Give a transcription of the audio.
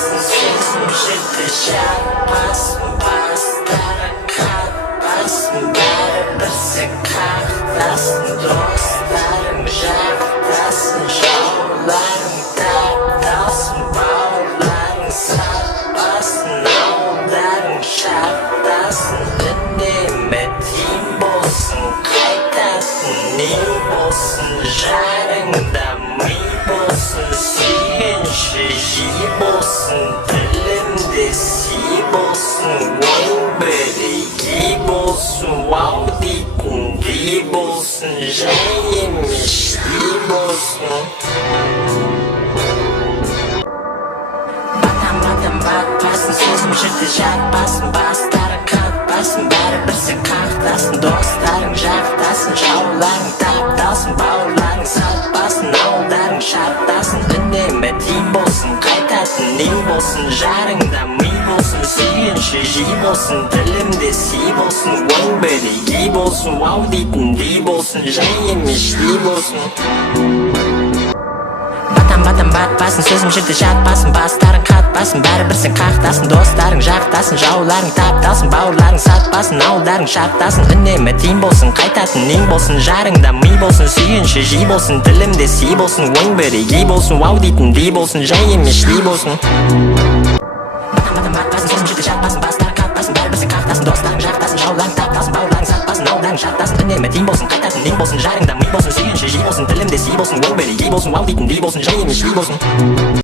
бассын сезім жетті жатпасын бастары қатпасын бәрібір қақтасын достарың жақтасын жауларың тапталсын бауырларың сатпасын ауылдарың шаттасын үнеме тиын болсын қайтатын не болсын жарыңда ми болсын сүйгенше жиі болсын тілімде сый болсын ойың бірегей болсын вау дейтін дей болсын жай емес дей болсын батпасын сезім жырды жатпасын бастары қатпасын бәрібір қақтасын достарың жақтасын жауларың тапталсын бауырларың сатпасын ауылдарың шаттасын үнеме тиын болсын қайтатын не болсын жарыңда ми болсын сүйгенше жиі болсын тілімде сый болсын ойың бірегей болсын вау дейтін дей болсын жай емес дей болсын батпасын сөзім жырды жатпасын бастарың қатпасын бәрібір қақтасын достарың жақтасын жауларың тапталсын бауырларың сатпасын ауылдарың шаттасын үнеме тиын болсын қайтатын нең болсын жарыңда ми болсын сүйгенше жиі болсын тілімде сый болсын ойың бірегей болсын вау дейтін дей болсын жай емес дей болсын батпасын сөзім жырды жатпасын бастарың қатпасын бәрібір қақтасын достарың жақтасын жауларың тапталсын бауырларың сатпасын ауылдарың шаттасын үнеме тиын болсын қайтатын нең болсын жарыңда ми болсын сүйгенше жиі болсын тілімде сый болсын ойың бірегей болсын вау дейтін дей болсын жай емес дей болсын